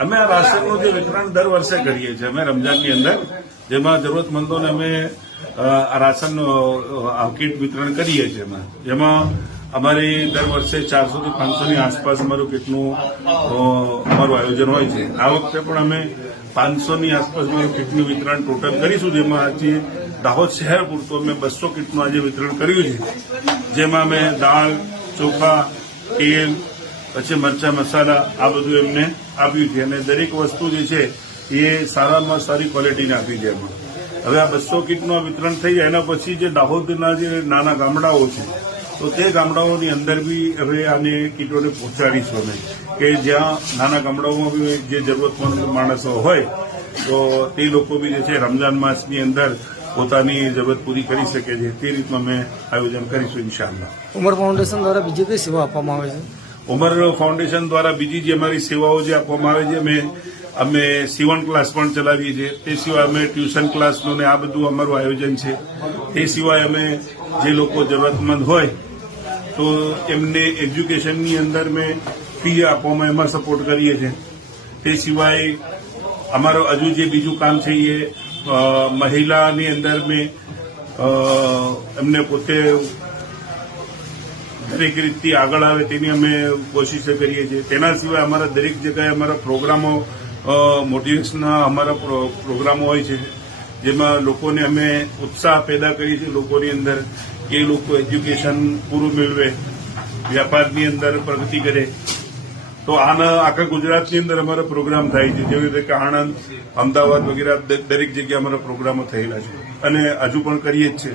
અમે આ રાશનનું જે વિતરણ દર વર્ષે કરીએ છીએ અમે રમજાનની અંદર, જેમાં જરૂરતમંદોને અમે આ રાશન કીટ વિતરણ કરીએ છીએ. જેમાં અમારી દર વર્ષે 400 થી 500 ની આસપાસ અમારું કીટનું અમારું આયોજન હોય છે. આ વખતે પણ અમે 500 ની આસપાસ કીટનું વિતરણ ટોટલ કરીશું, જેમાં આજે દાહોદ શહેર પૂરતું અમે 200 કીટનું આજે વિતરણ કર્યું છે. જેમાં અમે દાળ, ચોખા, તેલ, પછી મરચા મસાલા આ બધું એમને આપ્યું છે અને દરેક વસ્તુ જે છે એ સારામાં સારી ક્વોલિટીને આપી છે. એમાં હવે આ 200 કીટનું વિતરણ થઈ જાય એના પછી જે દાહોદના જે નાના ગામડાઓ છે તો તે ગામડાઓની અંદર બી હવે આને કીટોને પહોંચાડીશું અમે, કે જ્યાં નાના ગામડાઓમાં બી જે જરૂરતમંદ માણસો હોય તો તે લોકો બી જે છે રમજાન માસની અંદર પોતાની જરૂરત પૂરી કરી શકે છે. તે રીતનું અમે આયોજન કરીશું ઇન્શાઅલ્લાહ. ઉમર ફાઉન્ડેશન દ્વારા બીજી કઈ સેવા આપવામાં આવે છે? ઉમર ફાઉન્ડેશન દ્વારા બીજી જે અમારી સેવાઓ જે આપવામાં આવે છે, અમે સીવણ ક્લાસ પણ ચલાવીએ છીએ. તે સિવાય અમે ટ્યુશન ક્લાસનું ને આ બધું અમારું આયોજન છે. તે સિવાય અમે જે લોકો જરૂરતમંદ હોય તો એમને એજ્યુકેશનની અંદર મેં ફી આપવામાં એમાં સપોર્ટ કરીએ છીએ. તે સિવાય અમારો હજુ જે બીજું કામ છે એ મહિલાની અંદર મેં એમને પોતે દરેક રીતથી આગળ આવે તેની અમે કોશિશો કરીએ છીએ. તેના સિવાય અમારા દરેક જગ્યાએ અમારા પ્રોગ્રામો મોટિવેશનના અમારા પ્રોગ્રામો હોય છે, જેમાં લોકોને અમે ઉત્સાહ પેદા કરીએ છીએ લોકોની અંદર, કે એ લોકો એજ્યુકેશન પૂરું મેળવે, વ્યાપારની અંદર પ્રગતિ કરે. તો આના આખા ગુજરાતની અંદર અમારા પ્રોગ્રામ થાય છે, જેવી રીતે કે આણંદ, અમદાવાદ વગેરે દરેક જગ્યાએ અમારા પ્રોગ્રામો થયેલા છે અને હજુ પણ કરીએ જ છે.